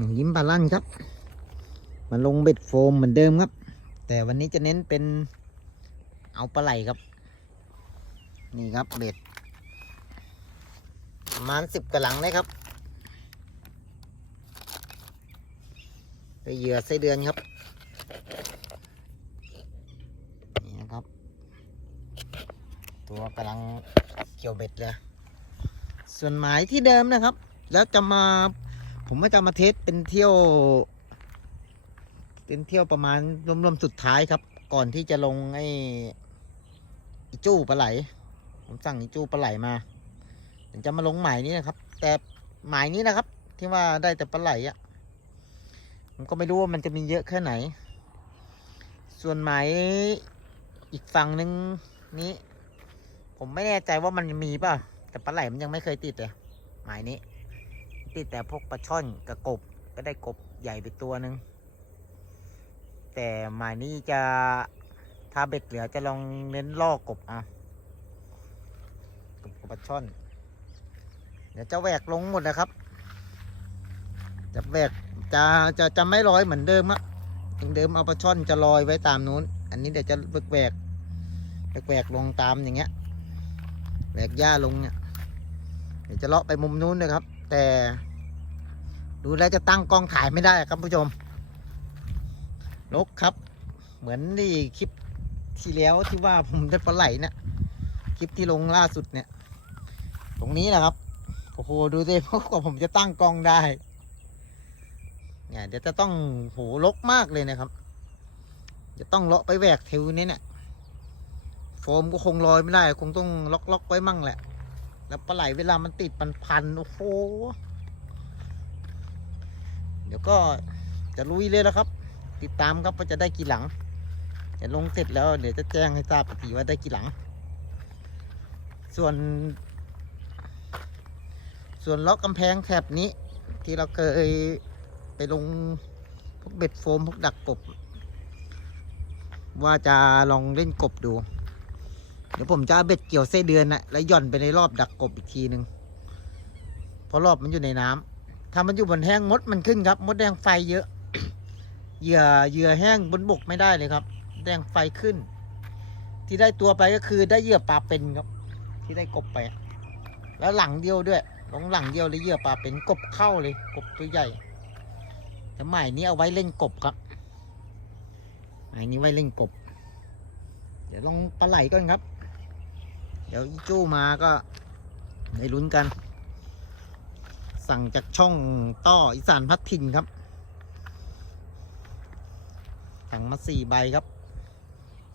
หมูยิ้มปลาลั่นครับ มาลงเบ็ดโฟมเหมือนเดิมครับ แต่วันนี้จะเน้นเป็นเอาปลาไหลครับ นี่ครับเบ็ดประมาณสิบกระหลังเลยครับไปเหยื่อไส้เดือนครับนี่นะครับ ตัวกำลังเกี่ยวเบ็ดเลยส่วนหมายที่เดิมนะครับ แล้วจะมา ผมว่าจะมาเทสเป็นเที่ยว เป็นเที่ยวประมาณรวมๆสุดท้ายครับ ก่อนที่จะลงไอ้จู้ปลาไหล ผมสั่งอีจู้ปลาไหลมาเดี๋ยวจะมาลงหมายนี้นะครับ แต่หมายนี้นะครับ ที่ว่าได้แต่ปลาไหลอะ่ะผมก็ไม่รู้ว่ามันจะมีเยอะแค่ไหน ส่วนหมายอีกฝั่งหนึ่งนี้ ผมไม่แน่ใจว่ามันมีป่ะ แต่ปลาไหลมันยังไม่เคยติดเลยหมายนี้ ติดแต่พวกปลาช่อนกับกบก็ได้กบใหญ่ไปตัวหนึ่งแต่หมายนี้จะถ้าเบ็ดเหลือจะลองเน้นล่อกบอะกบปลาช่อน เดี๋ยวจะแหวกลงหมดนะครับ จะแหวกจะจะจะไม่ลอยเหมือนเดิมอะอย่างเดิมเอาปลาช่อนจะลอยไว้ตามนู้น อันนี้เดี๋ยวจะแหวกแหวกแหวกลงตามอย่างเงี้ยแหวกหญ้าลงเนี่ยเดี๋ยวจะเลาะไปมุมนู้นนะครับ แต่ ดูแล้วจะตั้งกล้องถ่ายไม่ได้ครับผู้ชมลกครับ เหมือนที่คลิปที่แล้วที่ว่าผมได้ปลาไหลเนี่ยคลิปที่ลงล่าสุดเนี่ย ตรงนี้นะครับโอ้โหดูสิเพราะกว่าผมจะตั้งกล้องได้ เนี่ยเดี๋ยวจะต้องโหลกมากเลยนะครับ จะต้องเลาะไปแหวกเทวนี้เนี่ยโฟมก็คงลอยไม่ได้ คงต้องล็อกล็อกไว้มั่งแหละ แล้วปลาไหลเวลามันติดมันพันโอ้โห เดี๋ยวก็จะลุยเลยแล้วครับ ติดตามครับว่าจะได้กี่หลังจะลงเสร็จแล้ว เดี๋ยวจะแจ้งให้ทราบอีกทีว่าได้กี่หลัง ส่วน ส่วนล็อกกำแพงแถบนี้ ที่เราเคยไปลงพวกเบ็ดโฟมพวกดักกบ ว่าจะลองเล่นกบดู เดี๋ยวผมจะเอาเบ็ดเกี่ยวเส้เดือนนะแล้วย่อนไปในรอบดักกบอีกทีหนึ่งเพราะรอบมันอยู่ในน้ำ ถ้ามันอยู่บนแห้งมดมันขึ้นครับ มดแดงไฟเยอะ เหยื่อเหยื่อแห้งบนบกไม่ได้เลยครับ แดงไฟขึ้น ที่ได้ตัวไปก็คือได้เหยื่อปลาเป็นครับ ที่ได้กบไปแล้วหลังเดียวด้วยลงหลังเดียวเลยเหยื่อปลาเป็นกบเข้าเลย กบตัวใหญ่แต่หมายนี้เอาไว้เล่นกบครับหมายนี้ไว้เล่นกบ เดี๋ยวลองปลาไหลก่อนครับ เดี๋ยวอีจู้มาก็ได้ลุ้นกัน สั่งจากช่องต้ออีสานพัดถิ่นครับ สั่งมาสี่ใบครับ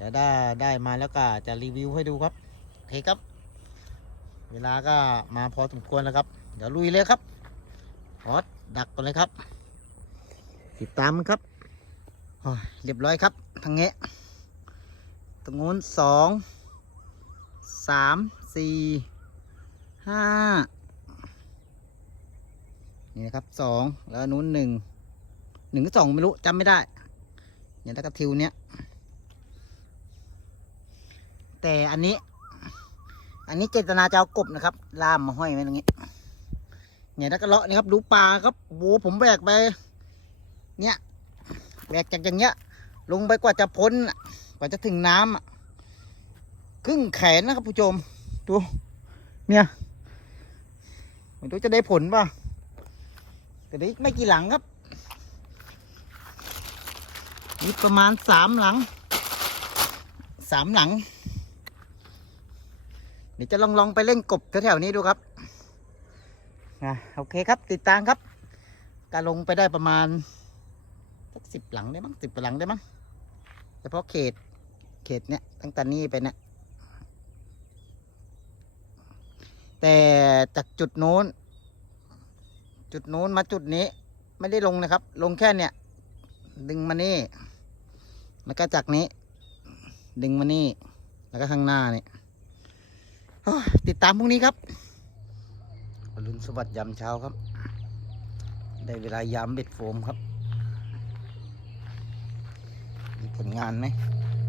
จะได้ได้มาแล้วก็จะรีวิวให้ดูครับโอเคครับ เวลาก็มาพอสมควรแล้วครับ เดี๋ยวลุยเลยครับพอดดักก่อนเลยครับ ติดตามมันครับเรียบร้อยครับทางเงี้ยตรงนู้นสองสามสี่ห้า นี่นะครับสองแล้วนู้นหนึ่งหนึ่งก็สองไม่รู้จำไม่ได้อย่างตะกระทิวเนี้ยแต่อันนี้ อันนี้เจตนาจะเอากบนะครับ ล่ามมาห้อยไว้ตรงนี้เนี่ยตะกระเลาะนี่ครับดูปลาครับโว้ผมแบกไปเนี่ยแบกจากอย่างเงี้ย ลงไปกว่าจะพ้นกว่าจะถึงน้ำอะครึ่งแขนนะครับผู้ชมดูเนี่ยไม่รู้จะได้ผลป่ะ แต่ได้ไม่กี่หลังครับนี่ประมาณสามหลังสามหลัง เดี๋ยวจะลองลองไปเล่นกบแถวๆนี้ดูครับนะโอเคครับติดตามครับการลงไปได้ประมาณสักสิบหลังได้มั้งสิบหลังได้มั้งเฉพาะเขตเขตเนี้ยตั้งแต่นี้ไปเนี้ยแต่จากจุดโน้น จุดโน้นมาจุดนี้ ไม่ได้ลงนะครับ ลงแค่เนี่ย ดึงมานี่ แล้วก็จากนี้ ดึงมานี่ แล้วก็ข้างหน้านี่ติดตามพรุ่งนี้ครับอรุณสวัสดิ์ยามเช้าครับ ได้เวลายามเบ็ดโฟมครับ มีผลงานไหม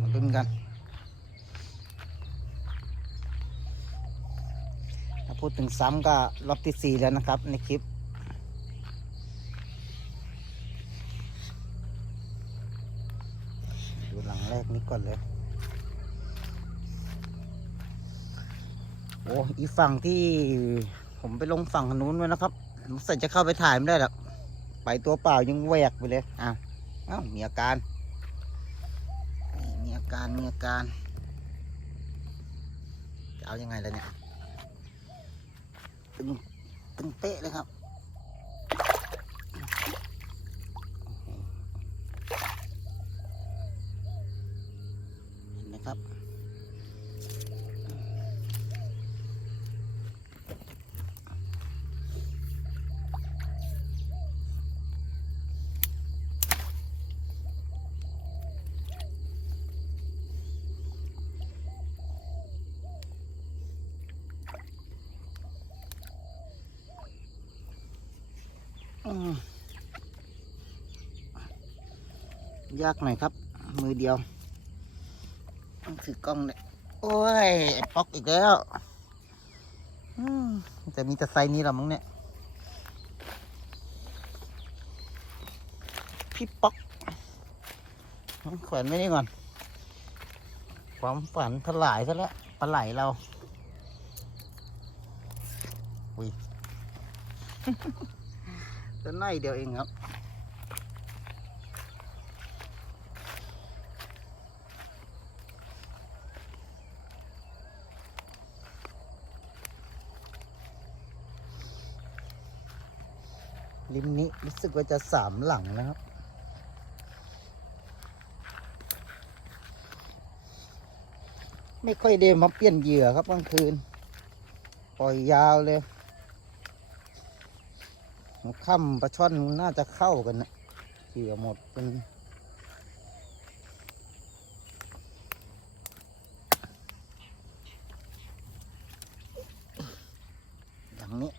มาลุ้นกัน ถ้าพูดถึงซ้ำก็รอบที่สี่แล้วนะครับในคลิป ก่อนเลย โอ้อีฝั่งที่ผมไปลงฝั่งนู้นไว้นะครับสงสัยจะเข้าไปถ่ายไม่ได้หรอกไปตัวเปล่ายังแหวกไปเลย อ้าวอ้าวมีอาการ มีอาการ มีอาการจะเอายังไงล่ะเนี่ยตึงตึงเป๊ะเลยครับ เห็นไหมครับ อืม ยากหน่อยครับ มือเดียวต้องถือกล้องเนี่ยโอ้ยป๊อกอีกแล้วอืมแต่มีแต่ไซนี้หรอมั้งเนี่ย พี่ป๊อกแขวนไว้นี่ก่อน ความฝันถลายซะแล้วปลาไหลเราอุ้ย ตัวน้เดียวเองครับ ริมนี้รู้สึกว่าจะสามหลังนะครับไม่ค่อยได้มาเปลี่ยนเหยื่อครับกลางคืน ปล่อยยาวเลย หัวค่ำปลาช่อนน่าจะเข้ากันนะเหยื่อหมดเป็นอย่างนี้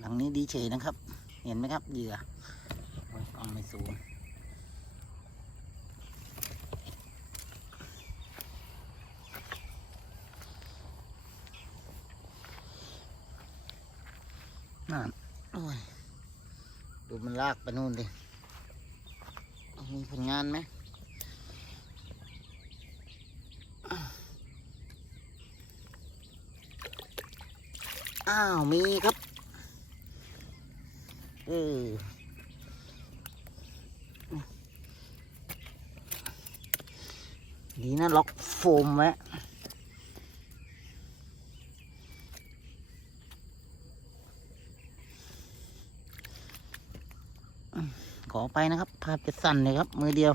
หลังนี้ดีเฉยนะครับ เห็นไหมครับเหยื่อกล้องไม่สูงนั่นโอ้ย ดูมันลากไปนู่นดิมีผลงานไหมอ้าว มีครับ เออดีนะ ล็อกโฟมไว้อืมข อไปนะครับภาพจะสั่นเลยครับ มือเดียว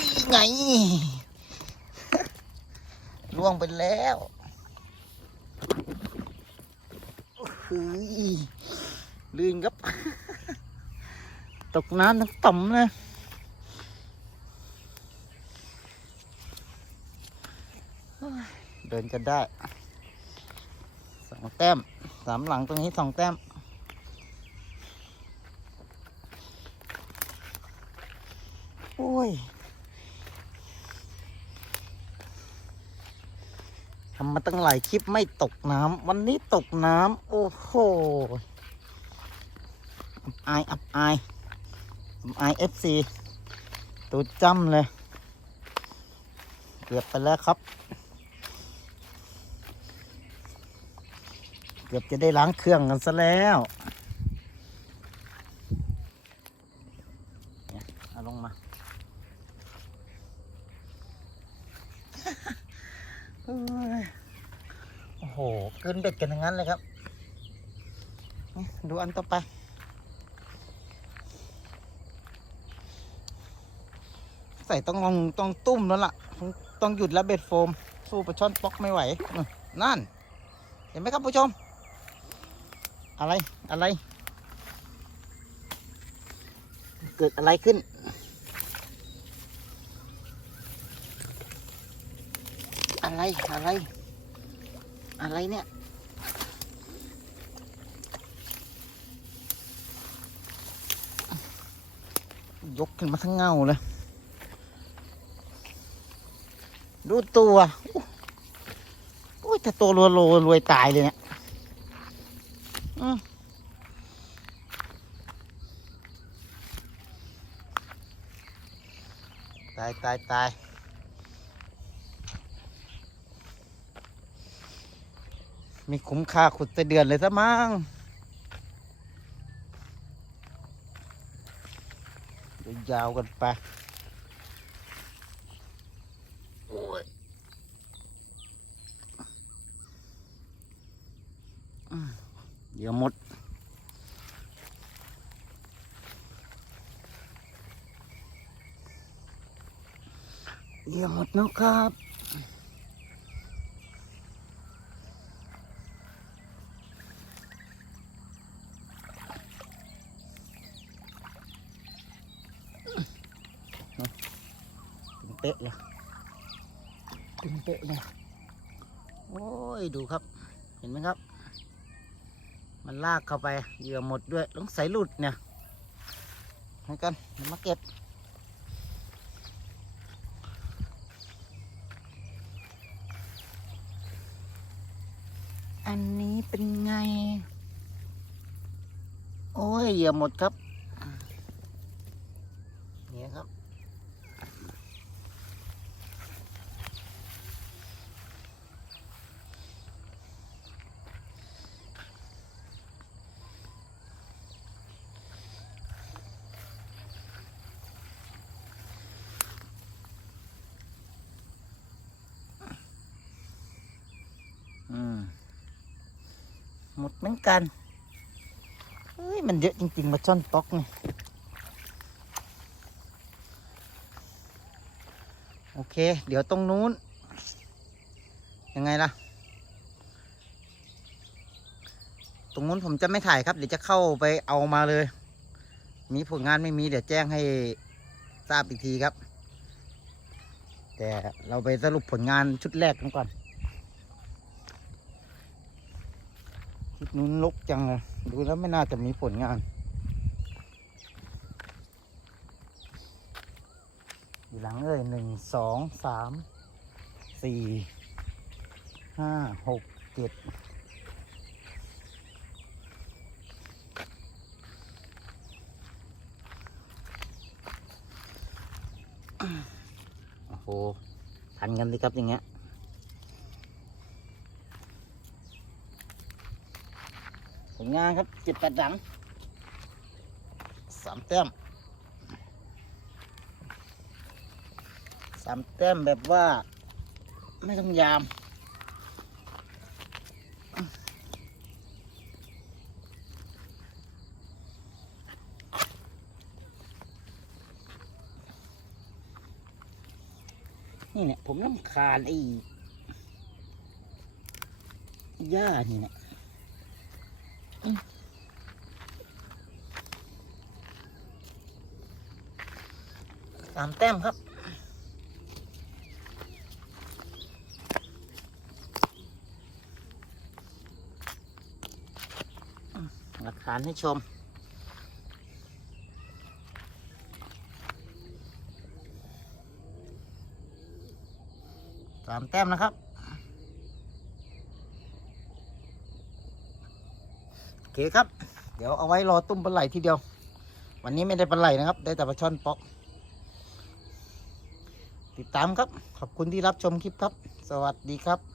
นี่ไงล่วงไปแล้วเฮ้ยลื่นครับ ตกน้ำทั้งต่ำเลยโอ้ยเดินกันได้สองแต้มสามหลังตรงนี้สองแต้ม โอ้ ยทำมาตั้งหลายคลิปไม่ตกน้ำวันนี้ตกน้ำโอ้โหอับอายอับอายอับอายเอฟซีตัวจ้ำเลย เกือบไปแล้วครับ เกือบจะได้ล้างเครื่องกันซะแล้วเอาลงมา เอ้ย โอ้โหเกินเบ็ดกันทั้งนั้นเลยครับดูอันต่อไป ใส่ต้องลองต้องตุ้มแล้วล่ะ ต้องหยุดแล้วเบ็ดโฟม สู้ปลาช่อนป๊อกไม่ไหว นั่น เห็นไหมครับผู้ชม อะไรอะไร เกิดอะไรขึ้นอะไร อะไร อะไรเนี่ย ยกขึ้นมาทั้งเงาเลย ดูตัวโอ้ยถ้าตัวรัวโลรวยตายเลยเนี่ยตายตายตาย ไม่คุ้มค่าขุดแต่เดือนเลยซะมั้งยาวๆกันไปโอ้ยเดี๋ยวหมด เดี๋ยวหมดนะครับ เป๊ะเลยตึงเป๊ะเลยโอ้ยดูครับ เห็นไหมครับ มันลากเข้าไปเหยื่อหมดด้วยต้องใส่หลุดเนี่ยให้กันเดี๋ยวมาเก็บอันนี้เป็นไง โอ้ยเหยื่อหมดครับเนี่ยครับ อืม หมดเหมือนกันเฮ้ยมันเยอะจริงๆมาช่อนป๊อกนี่โอเค เดี๋ยวตรงนู้น ยังไงล่ะ ตรงนู้นผมจะไม่ถ่ายครับ เดี๋ยวจะเข้าไปเอามาเลย มีผลงานไม่มีเดี๋ยวแจ้งให้ทราบอีกทีครับ แต่เราไปสรุปผลงานชุดแรกกันก่อน ชุดนู้นลกจังเลยดูแล้วไม่น่าจะมีผลงาน อยู่หลังเอ้ยหนึ่งสองสามสี่ห้าหกเจ็ดโอ้โหทันกันสิครับอย่างเงี้ย ผลงานครับเจ็ดแปดหลังสามแต้มสามแต้มแบบว่า ไม่ต้องยามนี่เนี่ยผมลำคาญไอ้หญ้านี่เนี่ย สามแต้มครับ หลักฐานให้ชม สามแต้มนะครับโอเคครับ เดี๋ยวเอาไว้รอตุ้มปลาไหลทีเดียว วันนี้ไม่ได้ปลาไหลนะครับ ได้แต่ปลาช่อนป๊อก ติดตามครับ ขอบคุณที่รับชมคลิปครับ สวัสดีครับ